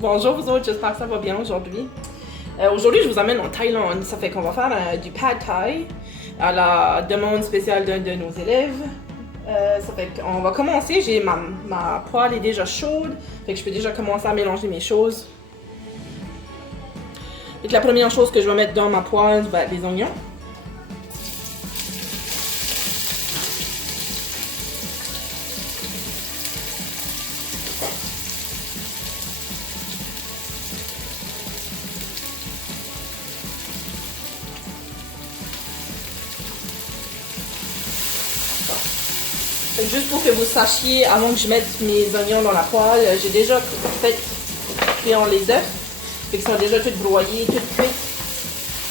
Bonjour vous autres, j'espère que ça va bien aujourd'hui. Aujourd'hui, je vous amène en Thaïlande. Ça fait qu'on va faire du pad thai à la demande spéciale d'un de nos élèves. Ça fait qu'on va commencer. J'ai ma poêle est déjà chaude, fait que je peux déjà commencer à mélanger mes choses. Et la première chose que je vais mettre dans ma poêle va être les oignons. Juste pour que vous sachiez, avant que je mette mes oignons dans la poêle, j'ai déjà fait cuire les œufs. Ils sont déjà tous broyés, tous cuits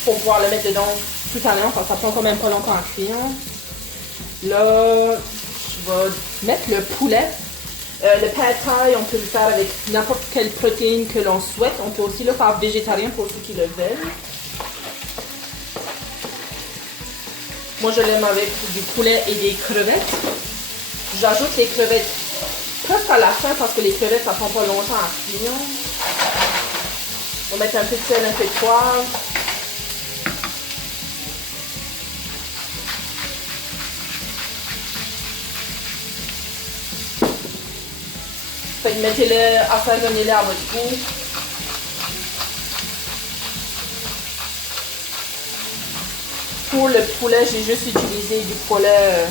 pour pouvoir le mettre dedans tout à l'heure, parce que ça prend quand même pas longtemps à cuire. Là, je vais mettre le poulet. Le pad thai, on peut le faire avec n'importe quelle protéine que l'on souhaite. On peut aussi le faire végétarien pour ceux qui le veulent. Moi, je l'aime avec du poulet et des crevettes. J'ajoute les crevettes presque à la fin parce que les crevettes, ça prend pas longtemps à cuire. On va mettre un peu de sel, un peu de poivre. Fait que mettez-le, assaisonnez-le à votre goût. Pour le poulet, j'ai juste utilisé du poulet,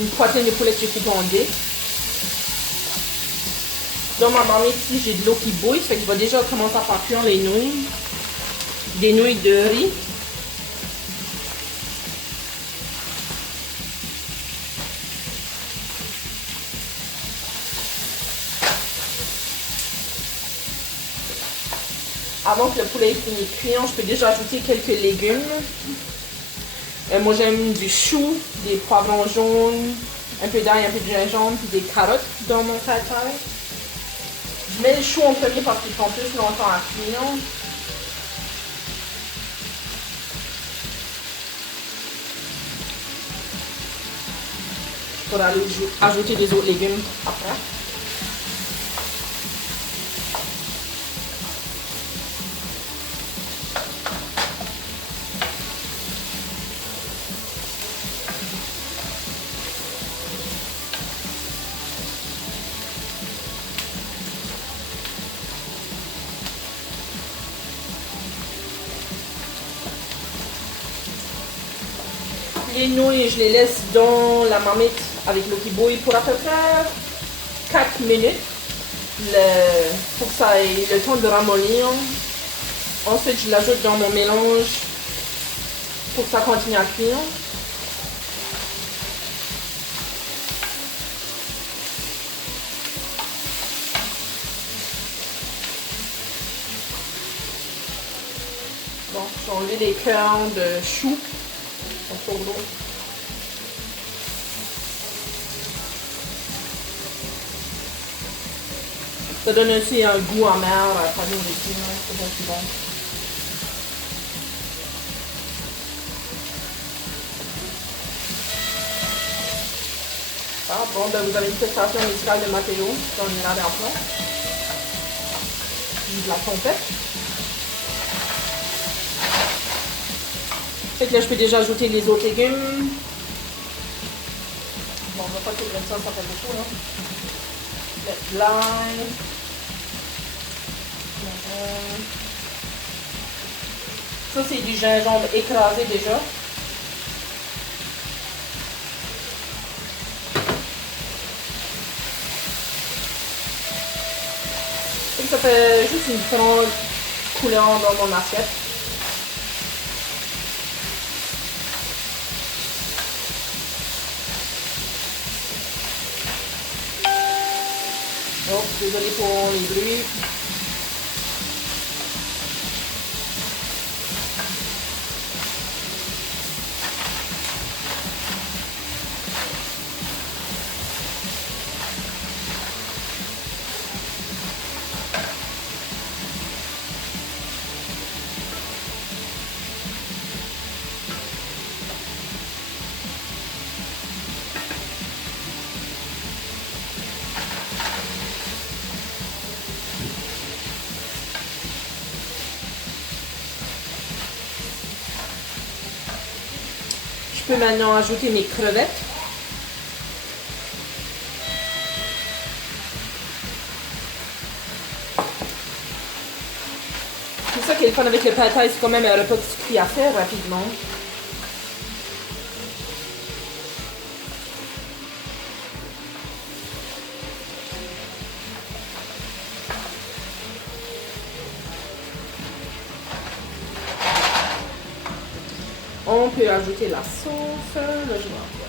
une poitrine de poulet que j'ai fait gronder. Dans ma marmite ici, j'ai de l'eau qui bouille, fait que je vais déjà commencer à faire cuire les nouilles. Des nouilles de riz. Avant que le poulet ait fini de cuire, je peux déjà ajouter quelques légumes. Moi j'aime du chou, des poivrons jaunes, un peu d'ail, un peu de gingembre, puis des carottes dans mon pad thai. Je mets le chou en premier parce qu'il prend plus longtemps à cuire. Pour aller ajouter des autres légumes après. Les nouilles, je les laisse dans la marmite avec l'eau qui bouille pour à peu près 4 minutes. Pour que ça ait le temps de ramollir. Ensuite, je l'ajoute dans mon mélange pour que ça continue à cuire. Bon, j'ai enlevé les cœurs de chou. Pour l'eau. Ça donne aussi un goût amer à la nourriture, c'est bon, c'est bon. Ah, bon, ben vous avez une prestation musicale de Matteo dans le mirade d'emploi. J'ai de la trompette. Fait que là, je peux déjà ajouter les autres légumes. Bon, on va pas tout mettre ça fait beaucoup, là. Mettre de l'ail. Ça, c'est du gingembre écrasé déjà. Et ça fait juste une différente couleur dans mon assiette. Oh, désolé pour les bruits. peux maintenant ajouter mes crevettes. C'est ça qui est le fun avec le pad thai, c'est quand même un repas que tu cuis à faire rapidement. On peut ajouter la sauce. Là, je vais en faire.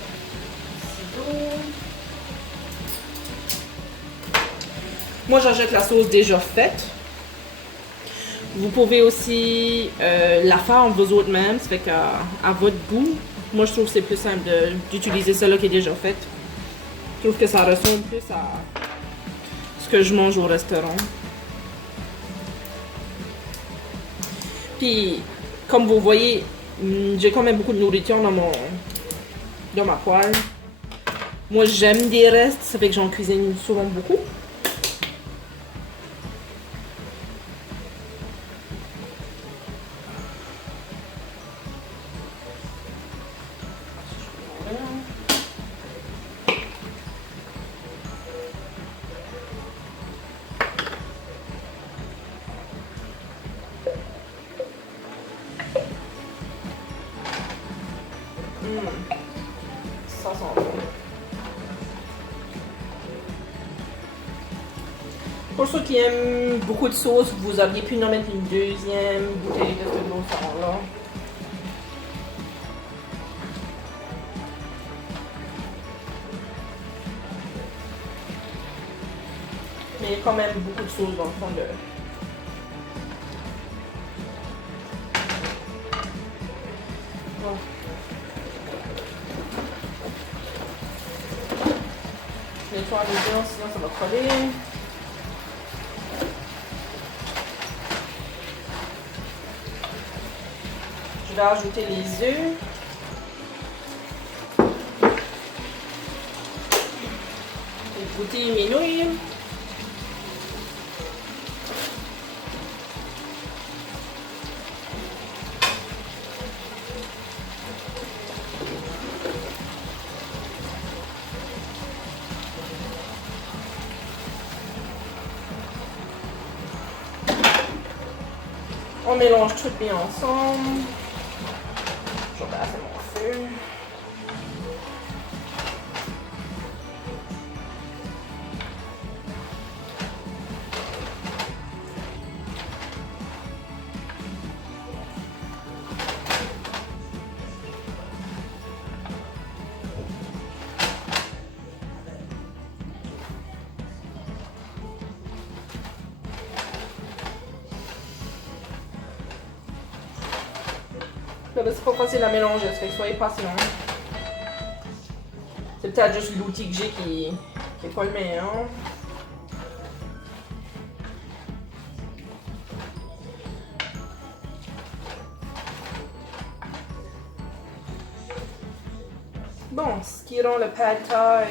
Moi, j'ajoute la sauce déjà faite. Vous pouvez aussi la faire vous autres même, ça fait qu'à votre goût. Moi, je trouve que c'est plus simple d'utiliser celle-là qui est déjà faite. Je trouve que ça ressemble plus à ce que je mange au restaurant. Puis, comme vous voyez, j'ai quand même beaucoup de nourriture dans ma poêle. Moi, j'aime des restes, ça fait que j'en cuisine souvent beaucoup. Ça sent bon. Pour ceux qui aiment beaucoup de sauce, vous auriez pu en mettre une deuxième bouteille de ce gros là. Mais il y a quand même beaucoup de sauce dans le fond de... Bon. Je nettoie les viandes, sinon ça va coller. Je vais ajouter les œufs. Égoutter mes nouilles. On mélange tout bien ensemble. Je vais passer mon feu. C'est pas facile à mélanger, ça fait que soyez patient. C'est peut-être juste l'outil que j'ai qui est pas le meilleur. Bon, ce qui rend le pad thai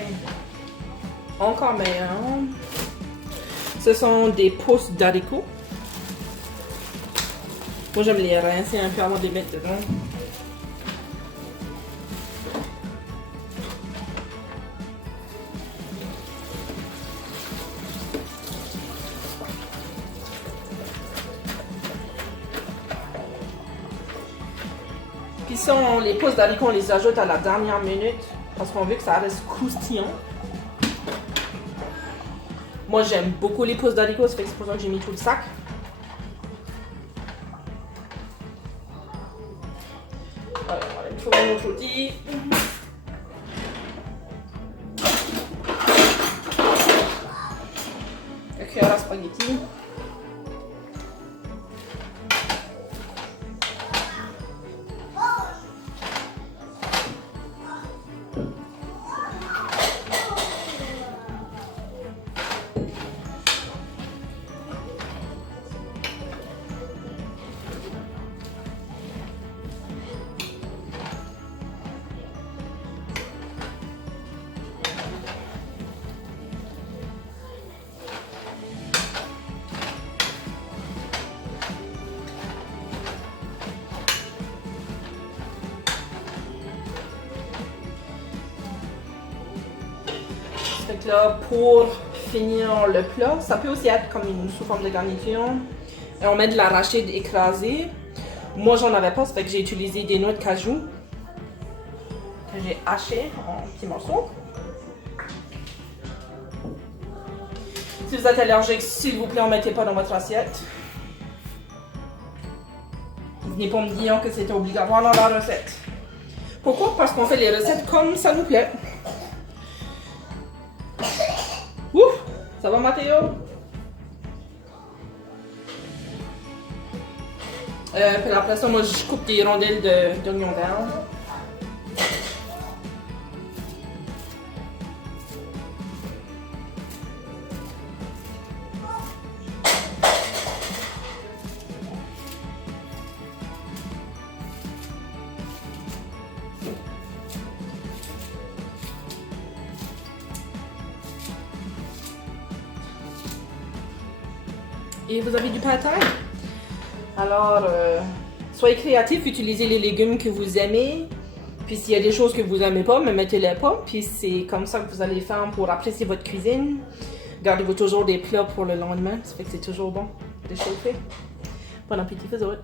encore meilleur, ce sont des pousses d'haricots. Moi, j'aime les rincer un peu avant de les mettre dedans. Puis ça, les pousses d'haricots, on les ajoute à la dernière minute parce qu'on veut que ça reste croustillant. Moi, j'aime beaucoup les pousses d'haricots, ça fait que c'est pour ça que j'ai mis tout le sac. Il faut un autre outil. Le cuillère à spaghetti. Fait que là, pour finir le plat, ça peut aussi être comme une sous forme de garniture. Et on met de l'arachide écrasé. Moi, j'en avais pas, ça fait que j'ai utilisé des noix de cajou que j'ai hachées en petits morceaux. Si vous êtes allergique, s'il vous plaît, en mettez pas dans votre assiette. Venez pas me dire que c'était obligatoire dans la recette. Pourquoi? Parce qu'on fait les recettes comme ça nous plaît. Ouf! Ça va, Mathéo? Puis après ça, moi, je coupe des rondelles d'oignon vert. Et vous avez du pâté. Alors, soyez créatifs, utilisez les légumes que vous aimez. Puis s'il y a des choses que vous n'aimez pas, mais mettez-les pas. Puis c'est comme ça que vous allez faire pour apprécier votre cuisine. Gardez-vous toujours des plats pour le lendemain. Ça fait que c'est toujours bon de chauffer. Bon appétit, faisons-le.